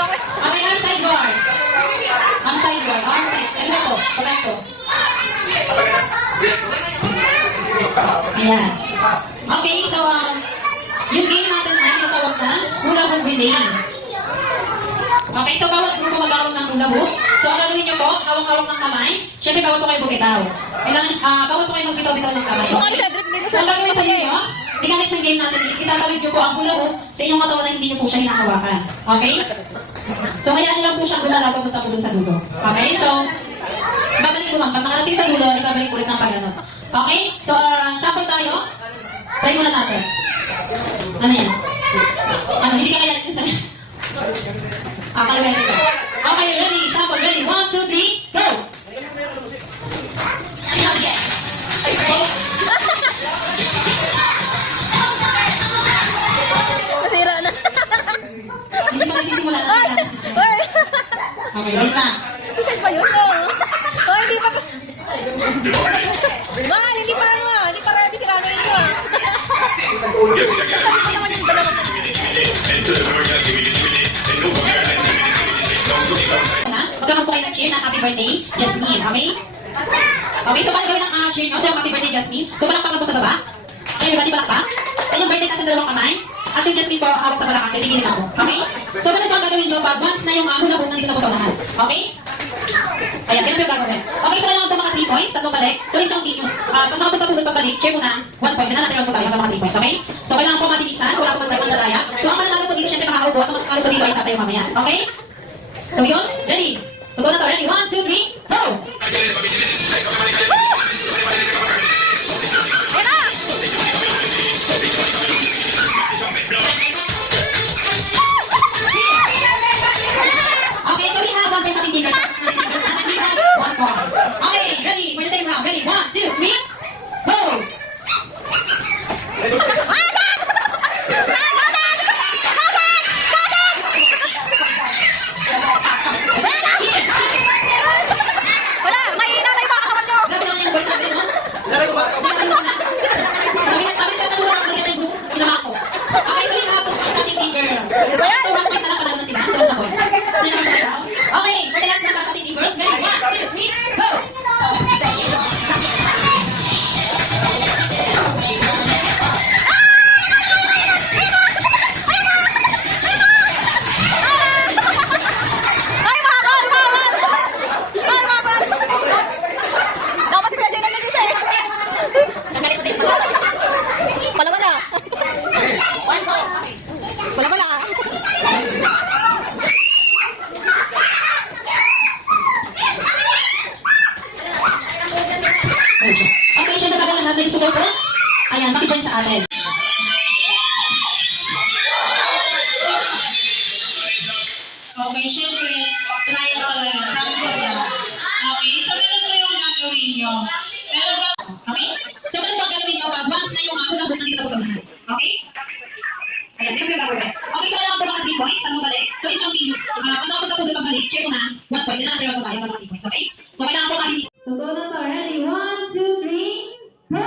Okay, arm side board. Arm side board. Arm side. Ano to? Pagkat to. Ayan. Okay, so, yung game natin ay tinatawag na hula hoop relay. Okay, so bawat grupo magkaroon ng hula hoop. So, ang gagawin nyo po, hawak-hawak ng kamay. Siyempre, bawat po kayo bumitaw. Bawat po kayo magbitaw-bitaw ng kamay. So, ang gagawin sa inyo, mechanics ng game natin is, itatawid nyo po ang hula hoop sa inyong katawan na hindi nyo po siya hinahawakan. Okay? So, hayaan nyo lang po siyang gumala papunta po doon sa dulo. Okay? So, babalik ko lang. Pag nakarating sa dulo, ibabalik ulit ng pag-ano. Okay? So, sample tayo. Try muna natin. Ano yan? Ano? Hindi ka kaya rin sa kaliwete ka. Okay, ready? Sample, ready? 1, 2, 3, go! Sige. Nasira na. Hindi pa nagsisimula natin. Okay, wait lang. Isa pa yun, no? Oh, hindi pa. Mahal, hindi pa ano ah. Hindi pa ready si Rano yun ah. Ano naman yung dalawa? Magkaroon po kayo ng cheer na happy birthday, Jasmine. Okay? Okay, so paano gawin ang cheer nyo? So yung happy birthday, Jasmine. So palakpakan po sa baba. Okay, everybody palakpak. Sa inyong birthday kasi dalawang kamay. At yung Jasmine po hawak sa balakang. Titigilin ako. Okay? So ganun po ang gagawin nyo pag once na yung hula po nandito na po sa unahan. Okay? Ayan, ganun po yung gagawin. Okay, so kailangan po mga 3 points, tatlong balik. So rin siyang continuous. Pag nakapunta po doon pagbalik, cheer muna 1 point. Ganun natin lang po tayo hanggang mga 3 points. Okay? So kailangan po mabilisan. Wala po magdadaya. So ang mananalo po dito, syempre makakaupo. At ang makakaupo dito ay sasayo mamaya. Okay? So yun, ready? Tutunan na to. Ready? 1, 2, 3, go! Okay, so we have one point sa tindigan. One point. Okay, ready? For the same round. Ready? 1, 2, 3, go! Wala, mahina na yung mga katawan nyo. Grabe naman yung voice natin, no? Sabi ka tulungan ang mga yung ginawa ko. Okay, so yung hapon point sa tindigan girls. So 1 point na lang panalo na sila. Sunod na points. Okay, for the last round sa tindigan girls. Ready? 1, 2, 3, go! Ay, makakal! Dapat si Kuya Jay nag-isa eh. Palaman na. Palaman na. Okay, siya na talaga natin susunod po. Ayan, makijoin sa atin. Okay, syempre, try ko talaga. Okay, so ganun po yung gagawin nyo. Pero ba, okay? So ganun po ang gagawin nyo pag once na yung hula po nandito po sa unahan. Okay? Ayan, ganun po yung gagawin. Okay, so kailangan po mga 3 points. Ano balik? So it's yung continuous. Pag ako sa pulo pagbalik, check mo na 1 point. Then natin po tayo mga 3 points. Okay? So kailangan po kami. Tutunan na to. Ready? 1, 2, 3, go!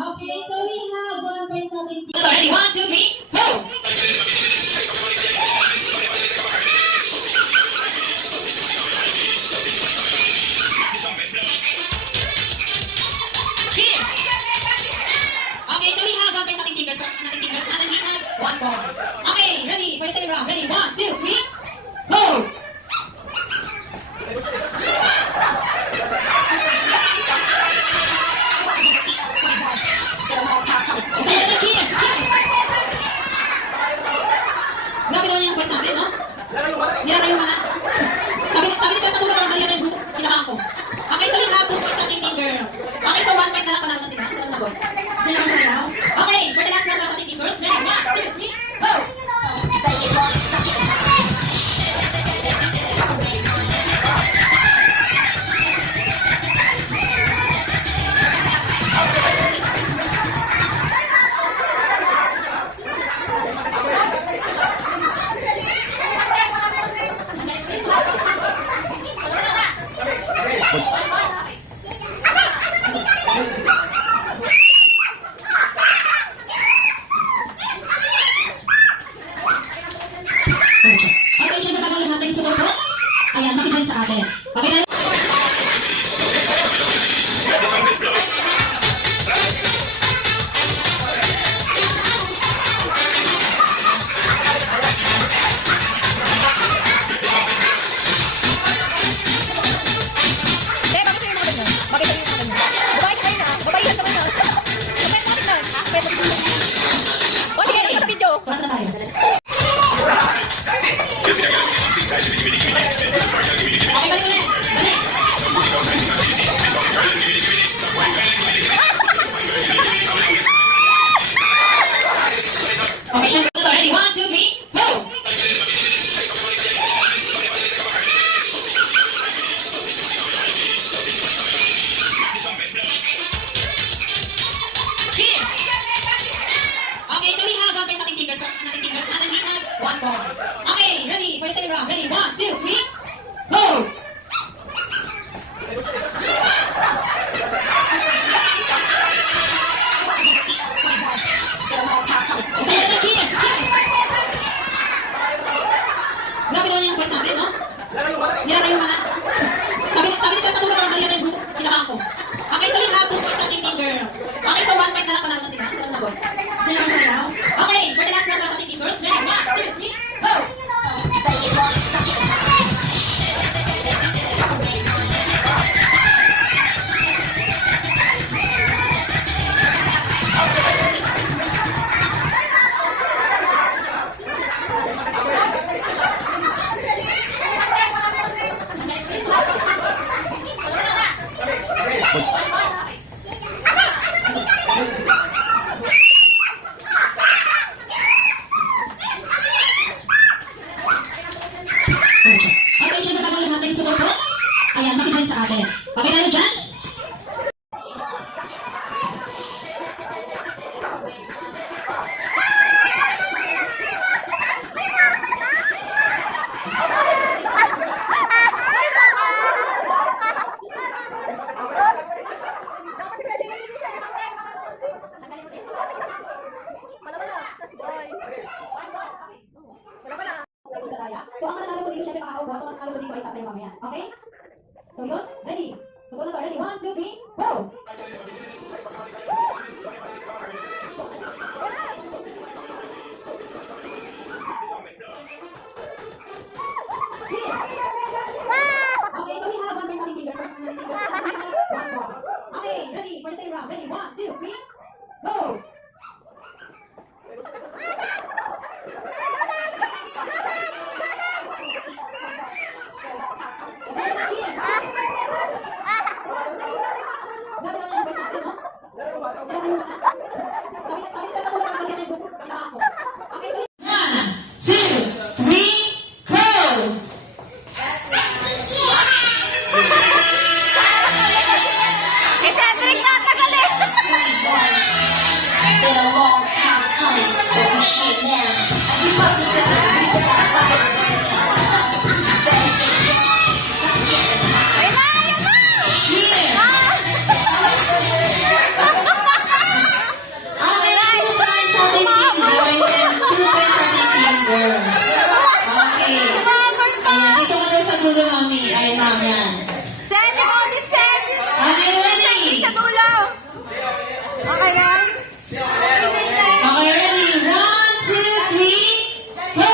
Okay, so we have 1 point sa tindigan. Ready? 1, 2, 3, go! Okay, so we have 1 point sa tindigan. Natin we have 1 point. Okay, ready? For the same round. Ready? 1, 2, 3, go! Grabe naman yung voice natin, no? Hindi na tayo mana. Sabi ni Sir Katulog ang balian yung kinamahan ko. Okay, so yung hapon point sa tindigan girls. Okay, so 1 point na lang panalo na sila. So, ano na boys? Sino naman sa ilaw? Okay, for the last round sa tindigan girls. Ready? 1, 2, 3, go! natin sunod po. Ayan, makinig sa akin. Okay na? Bakit sa'yo mga ganyan? Bakit sa'yo mga ganyan? Babae ka na. Babae yan naman na. Babae ka na. O, sige, ito sa video. Saan na tayo? Okay, balik ulit. Balik. Okay, syempre ito. Ready? 1, 2, 3, go! Cheers! Okay, so we have natin sa ating fingers. Natin we have 1 more. Okay, ready? For the second round. Ready? 1, 2, 3, go! Okay, cheers! Grabe naman yung quest natin, no? Hindi na tayo mana. Sabi nito sa dulo parang ganyan yung kinabahan ko. Okay, so we have 2 points natin team girls. Okay, so 1 point na lang panalo na sila. Sila na boys. Sila naman sayaw. Okay, for the last round para sa team girls. Ready? 1, 2, 3, go! Okay, syempre bago natin yung sunod po. Ayan, makinig sa akin. Okay tayo dyan? So, ang mananalo ko dito, syempre makakaubo. Ang mananalo ko dito ay sasayo mamaya. Okay? So, yun. Ready? Tugon na to. Ready? 1, 2, 3, go! Okay, so we have 1 point natin fingers. One more. Okay, ready? For the second round. Ready? 1, 2, 3, go! Eh, Cedric nga, tagal eh. Been a long time coming, but we shit now. I keep up to 7 degrees, I got fucking Ayun na, ayun na. Ayan, ma'am, yan. Sen, ikaw din, Sen. Okay, ready? Sa dulo. Okay lang? Okay, ready? 1, 2, 3, go!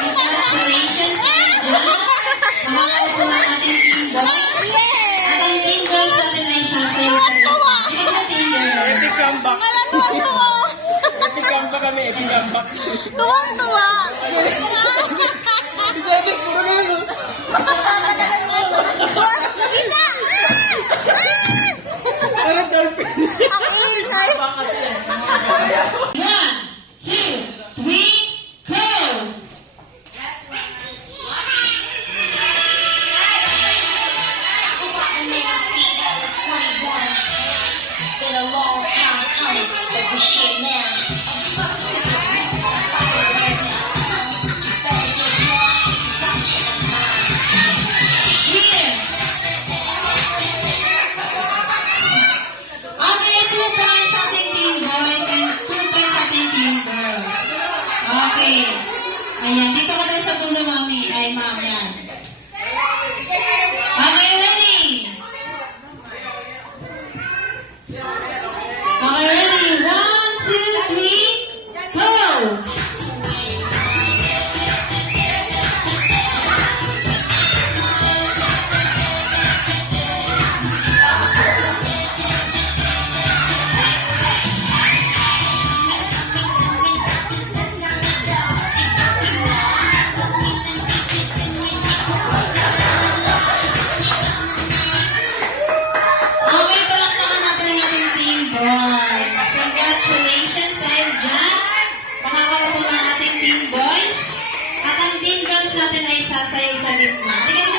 Congratulations, Mga po ng ating team boys. At ang team girls natin ay sasayaw sa Tuwa! Ikaw na team girls. Epic comeback. Tuwa! Epic comeback kami, epic comeback. Tuwang-tuwa! Cedric, puro ganun. Isa! Parang dolphin. Ang ingay! 1, 2, 3, go! shit now. Cheers! Okay, 2 points sa ating team boys and 2 points sa ating team girls. Okay. Ayan, dito ka daw sa dulo, mami. Ay, ma'am, yan. Okay, ready? Okay, ready? 1, 2, 3, go! Okay, palakpakan natin ang ating team boys. Congratulations dahil dyan. Makakaupo ng ating team boys. At ang team girls natin ay sasayaw sa gitna. Sige,